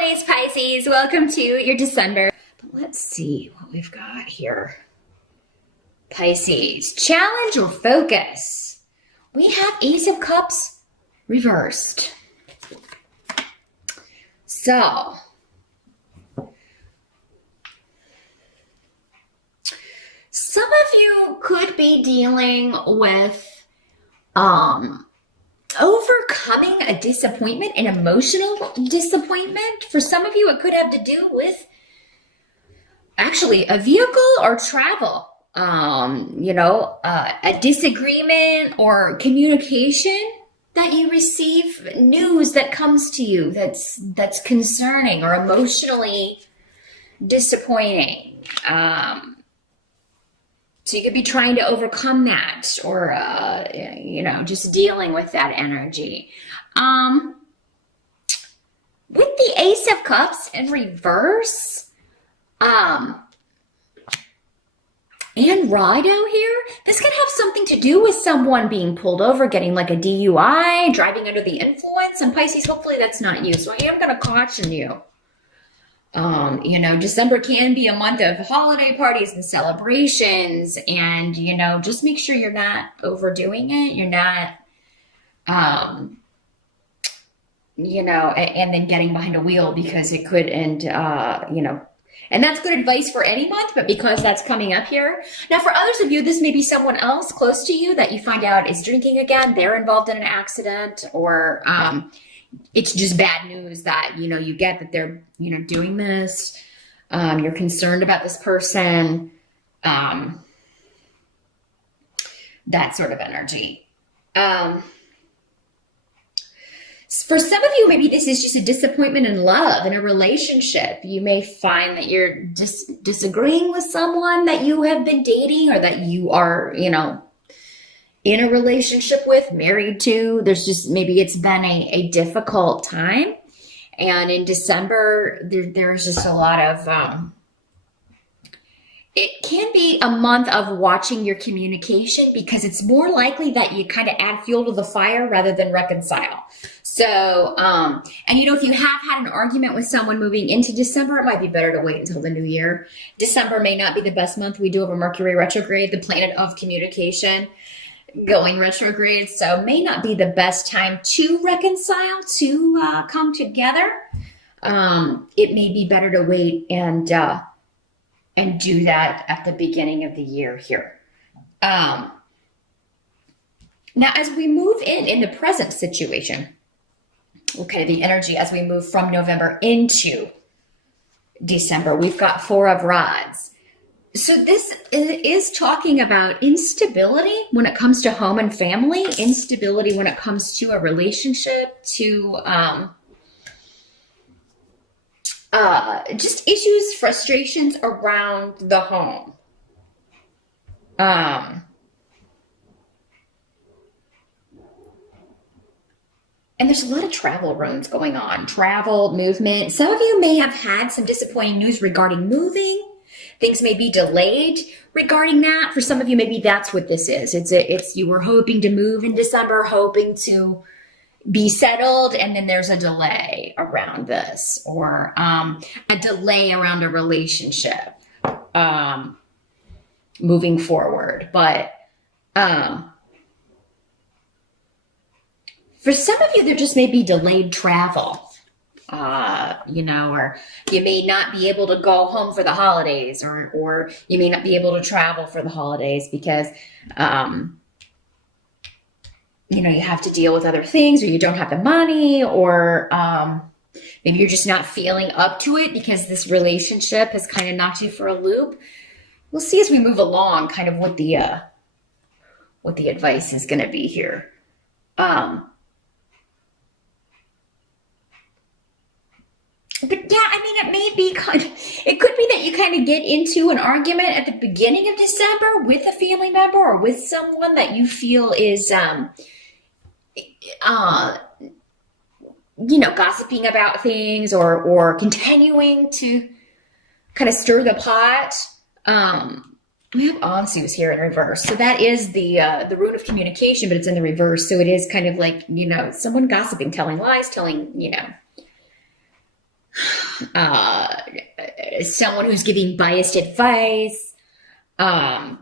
holidays, Pisces. Welcome to your December. But let's see what we've got here. Pisces, challenge or focus? We have Ace of Cups reversed. So, some of you could be dealing with overcoming a disappointment, an emotional disappointment. For some of you, it could have to do with actually a vehicle or travel. A disagreement or communication that you receive, news that comes to you that's concerning or emotionally disappointing. So you could be trying to overcome that or, just dealing with that energy. With the Ace of Cups in reverse, and Rido here, this could have something to do with someone being pulled over, getting like a DUI, driving under the influence. And Pisces, hopefully that's not you. So I am going to caution you. December can be a month of holiday parties and celebrations, and, just make sure you're not overdoing it. You're not, and then getting behind a wheel, because it could end, and that's good advice for any month, but because that's coming up here. Now, for others of you, this may be someone else close to you that you find out is drinking again. They're involved in an accident, or, it's just bad news that, you get that they're, doing this. You're concerned about this person. That sort of energy. For some of you, maybe this is just a disappointment in love, in a relationship. You may find that you're disagreeing with someone that you have been dating, or that you are, in a relationship with, married to. There's just, maybe it's been a difficult time. And in December, there's just a lot of, it can be a month of watching your communication, because it's more likely that you kind of add fuel to the fire rather than reconcile. So, if you have had an argument with someone moving into December, it might be better to wait until the new year. December may not be the best month. We do have a Mercury retrograde, the planet of communication, going retrograde, so may not be the best time to reconcile, to come together. It may be better to wait and do that at the beginning of the year here. Now, as we move in the present situation, kind of the energy as we move from November into December, we've got Four of Rods. So this is talking about instability when it comes to home and family, instability when it comes to a relationship, to just issues, frustrations around the home. And there's a lot of travel runes going on, travel, movement. Some of you may have had some disappointing news regarding moving. Things may be delayed regarding that. For some of you, maybe that's what this is. It's you were hoping to move in December, hoping to be settled, and then there's a delay around this, or a delay around a relationship moving forward. But for some of you, there just may be delayed travel. Or you may not be able to go home for the holidays, or you may not be able to travel for the holidays because, you have to deal with other things, or you don't have the money, or maybe you're just not feeling up to it because this relationship has kind of knocked you for a loop. We'll see as we move along kind of what the advice is going to be here. But yeah, it may be it could be that you kind of get into an argument at the beginning of December with a family member, or with someone that you feel is, gossiping about things, or continuing to kind of stir the pot. We have Ansus here in reverse. So that is the rune of communication, but it's in the reverse. So it is kind of like, someone gossiping, telling lies, telling, uh, someone who's giving biased advice. Um,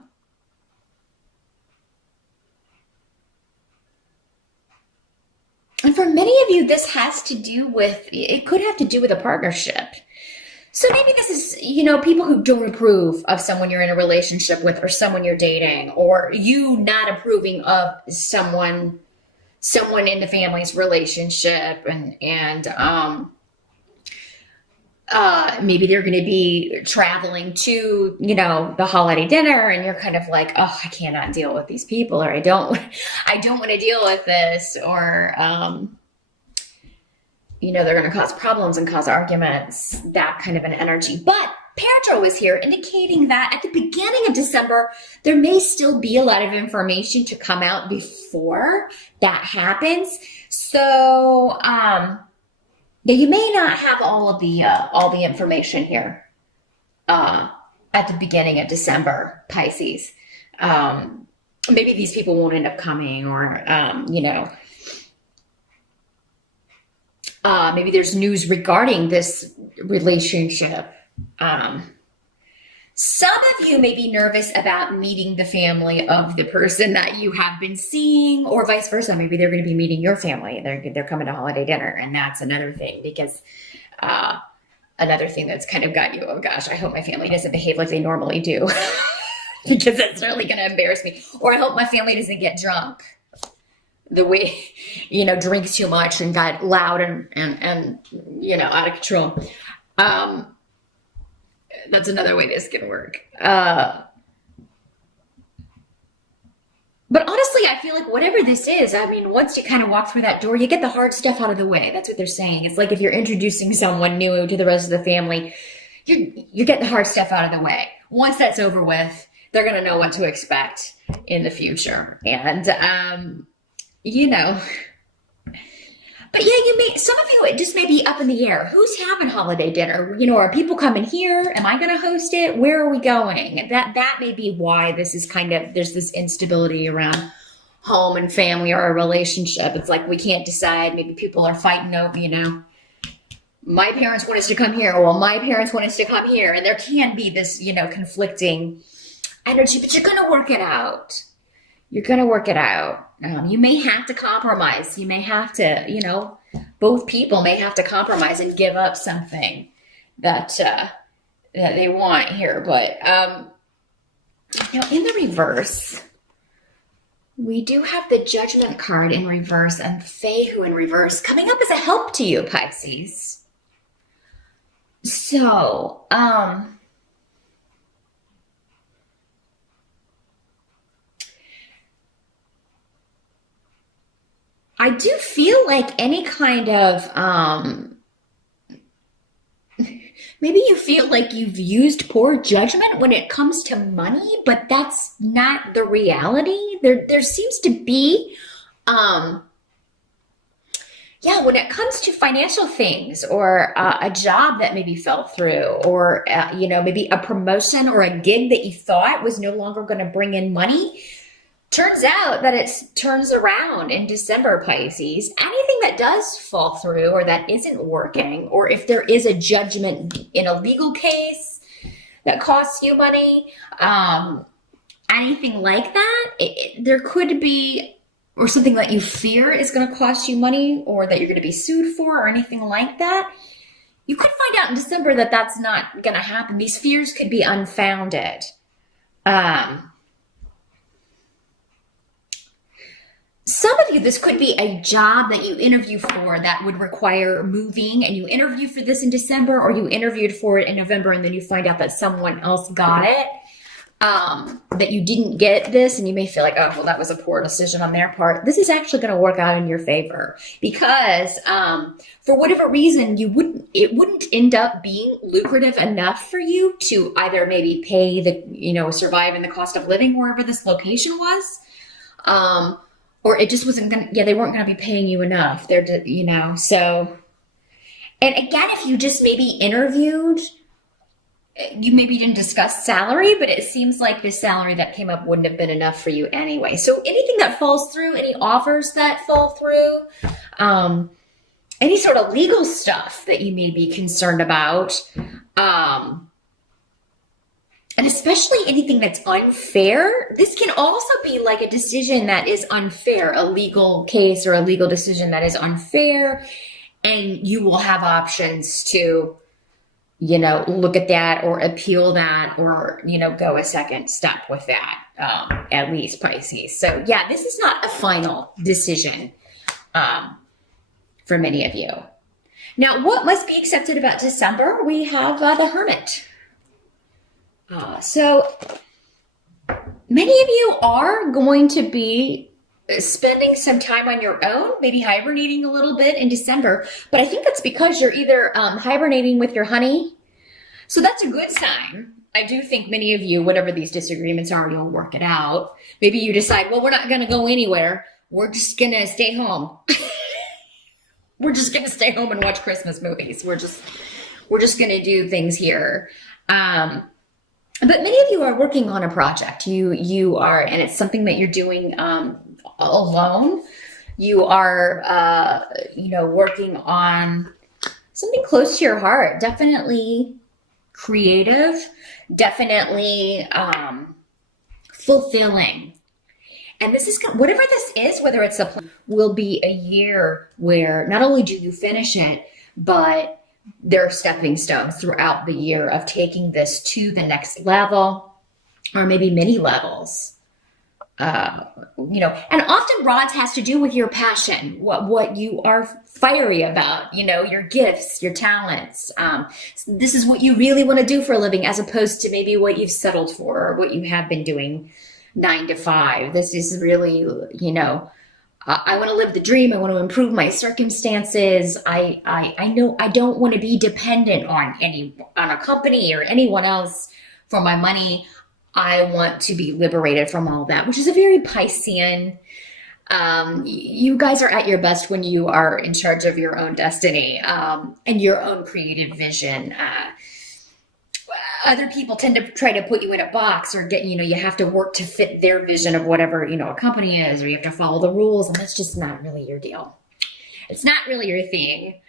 and for many of you, this has to do with, it could have to do with a partnership. So maybe this is, people who don't approve of someone you're in a relationship with or someone you're dating, or you not approving of someone in the family's relationship, and maybe they're going to be traveling to, the holiday dinner, and you're kind of like, oh, I cannot deal with these people, or I don't want to deal with this, or, they're going to cause problems and cause arguments, that kind of an energy. But Pedro is here indicating that at the beginning of December, there may still be a lot of information to come out before that happens. So, yeah, you may not have all the information here at the beginning of December, Pisces. Maybe these people won't end up coming, or maybe there's news regarding this relationship. Some of you may be nervous about meeting the family of the person that you have been seeing, or vice versa. Maybe they're going to be meeting your family. They're coming to holiday dinner, and that's another thing, because another thing that's kind of got you, oh gosh, I hope my family doesn't behave like they normally do, because that's really going to embarrass me. Or I hope my family doesn't get drunk the way, drinks too much and got loud and out of control. That's another way this can work. But honestly, I feel like whatever this is, once you kind of walk through that door, you get the hard stuff out of the way. That's what they're saying. It's like if you're introducing someone new to the rest of the family, you're getting the hard stuff out of the way. Once that's over with, they're going to know what to expect in the future. And, but yeah, some of you, it just may be up in the air. Who's having holiday dinner? Are people coming here? Am I going to host it? Where are we going? That may be why this is there's this instability around home and family or a relationship. It's like we can't decide. Maybe people are fighting over, my parents want us to come here. Well, my parents want us to come here. And there can be this, conflicting energy, but you're going to work it out. You're going to work it out. You may have to compromise. You may have to, both people may have to compromise and give up something that they want here. But, in the reverse, we do have the Judgment card in reverse and Faehu in reverse coming up as a help to you, Pisces. So, I do feel like any kind of, maybe you feel like you've used poor judgment when it comes to money, but that's not the reality. There seems to be, when it comes to financial things, or a job that maybe fell through, or, maybe a promotion or a gig that you thought was no longer going to bring in money, turns out that it turns around in December, Pisces. Anything that does fall through or that isn't working, or if there is a judgment in a legal case that costs you money, anything like that, there could be, or something that you fear is going to cost you money, or that you're going to be sued for, or anything like that. You could find out in December that that's not going to happen. These fears could be unfounded. Some of you, this could be a job that you interview for that would require moving, and you interview for this in December, or you interviewed for it in November, and then you find out that someone else got it, that you didn't get this, and you may feel like, oh, well, that was a poor decision on their part. This is actually going to work out in your favor, because for whatever reason, it wouldn't end up being lucrative enough for you to either maybe pay the, survive in the cost of living wherever this location was, or it just wasn't going to, they weren't going to be paying you enough. So, and again, if you just maybe interviewed, you maybe didn't discuss salary, but it seems like the salary that came up wouldn't have been enough for you anyway. So anything that falls through, any offers that fall through, any sort of legal stuff that you may be concerned about. And especially anything that's unfair. This can also be like a decision that is unfair, a legal case or a legal decision that is unfair. And you will have options to, look at that or appeal that or, go a second step with that, at least, Pisces. So yeah, this is not a final decision for many of you. Now, what must be accepted about December? We have the Hermit. So many of you are going to be spending some time on your own, maybe hibernating a little bit in December, but I think that's because you're either hibernating with your honey. So that's a good sign. I do think many of you, whatever these disagreements are, you'll work it out. Maybe you decide, well, we're not going to go anywhere. We're just going to stay home. We're just going to stay home and watch Christmas movies. We're just going to do things here. But many of you are working on a project. You are, and it's something that you're doing alone. You are, working on something close to your heart. Definitely creative. Definitely fulfilling. And this is whatever this is, whether it's will be a year where not only do you finish it, but there are stepping stones throughout the year of taking this to the next level, or maybe many levels. And often rods has to do with your passion, what you are fiery about, your gifts, your talents. This is what you really want to do for a living, as opposed to maybe what you've settled for or what you have been doing 9 to 5. This is really, I want to live the dream. I want to improve my circumstances. I know I don't want to be dependent on a company or anyone else for my money. I want to be liberated from all that, which is a very Piscean. You guys are at your best when you are in charge of your own destiny and your own creative vision. Other people tend to try to put you in a box or you have to work to fit their vision of whatever, a company is, or you have to follow the rules. And that's just not really your deal. It's not really your thing.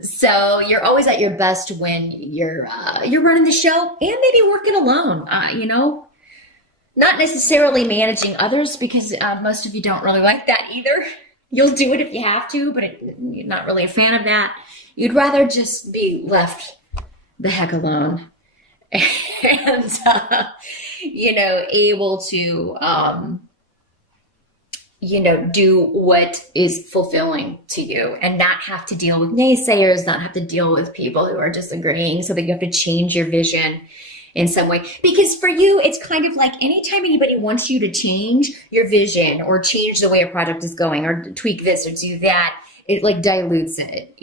So you're always at your best when you're running the show and maybe working alone, not necessarily managing others, because most of you don't really like that either. You'll do it if you have to, but you're not really a fan of that. You'd rather just be left the heck alone. And, able to, do what is fulfilling to you and not have to deal with naysayers, not have to deal with people who are disagreeing, so that you have to change your vision in some way. Because for you, it's kind of like anytime anybody wants you to change your vision or change the way a project is going or tweak this or do that, it like dilutes it.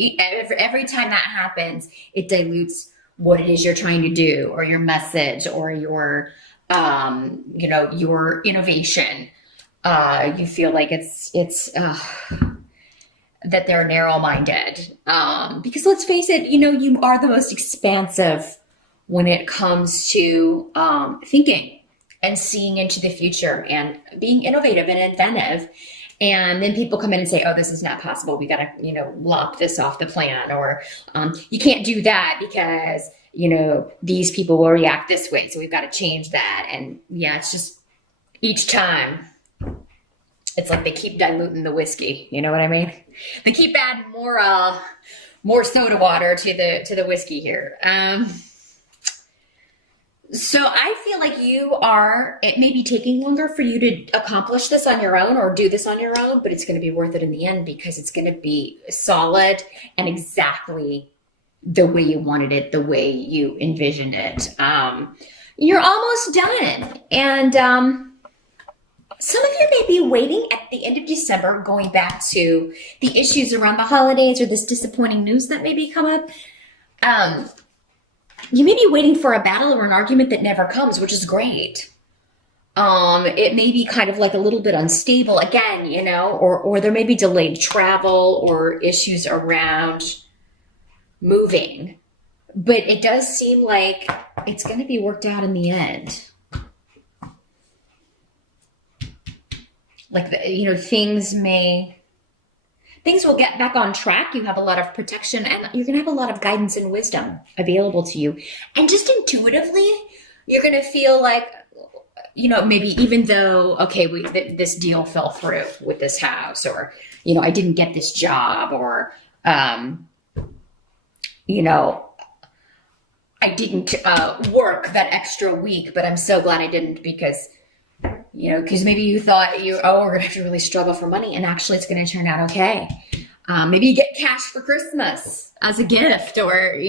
Every time that happens, it dilutes what it is you're trying to do, or your message, or your innovation. You feel like it's that they're narrow-minded. Because let's face it, you are the most expansive when it comes to thinking and seeing into the future and being innovative and inventive. And then people come in and say, oh, this is not possible. We got to, lop this off the plan. Or you can't do that because, these people will react this way. So we've got to change that. And yeah, it's just each time it's like they keep diluting the whiskey. You know what I mean? They keep adding more soda water to the whiskey here. So I feel like it may be taking longer for you to accomplish this on your own or do this on your own, but it's going to be worth it in the end, because it's going to be solid and exactly the way you wanted it, the way you envisioned it. You're almost done. And some of you may be waiting at the end of December, going back to the issues around the holidays or this disappointing news that maybe come up. You may be waiting for a battle or an argument that never comes, which is great. It may be kind of like a little bit unstable again, or there may be delayed travel or issues around moving. But it does seem like it's going to be worked out in the end. Like, things may things will get back on track. You have a lot of protection and you're going to have a lot of guidance and wisdom available to you. And just intuitively, you're going to feel like, maybe even though, okay, this deal fell through with this house, or, I didn't get this job, or, I didn't work that extra week, but I'm so glad I didn't because maybe you thought we're going to have to really struggle for money, and actually it's going to turn out okay. Maybe you get cash for Christmas as a gift, or,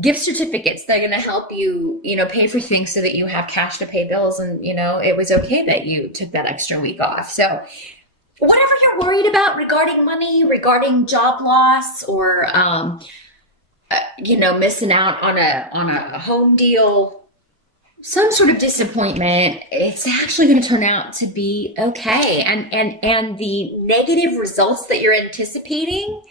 gift certificates that are going to help you, pay for things so that you have cash to pay bills. And, it was okay that you took that extra week off. So whatever you're worried about regarding money, regarding job loss, or, missing out on a home deal, some sort of disappointment, it's actually going to turn out to be okay. And the negative results that you're anticipating,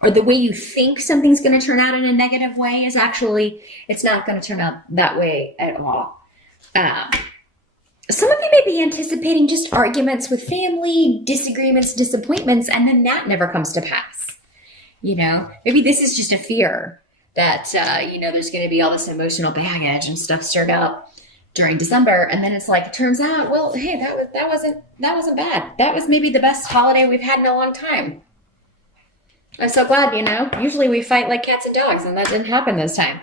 or the way you think something's going to turn out in a negative way, is actually, it's not going to turn out that way at all. Some of you may be anticipating just arguments with family, disagreements, disappointments, and then that never comes to pass. Maybe this is just a fear that, there's going to be all this emotional baggage and stuff stirred up during December. And then it's like, it turns out, well, hey, that wasn't bad. That was maybe the best holiday we've had in a long time. I'm so glad, usually we fight like cats and dogs, and that didn't happen this time.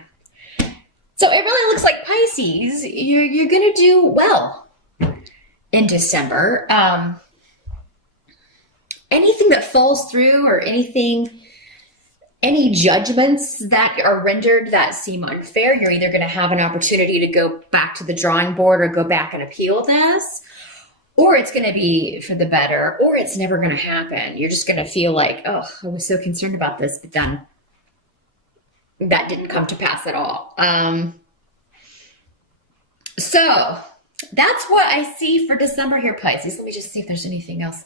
So it really looks like Pisces, you're going to do well in December. Anything that falls through, or any judgments that are rendered that seem unfair, you're either going to have an opportunity to go back to the drawing board or go back and appeal this, or it's going to be for the better, or it's never going to happen. You're just going to feel like, oh, I was so concerned about this, but then that didn't come to pass at all. So that's what I see for December here, Pisces. Let me just see if there's anything else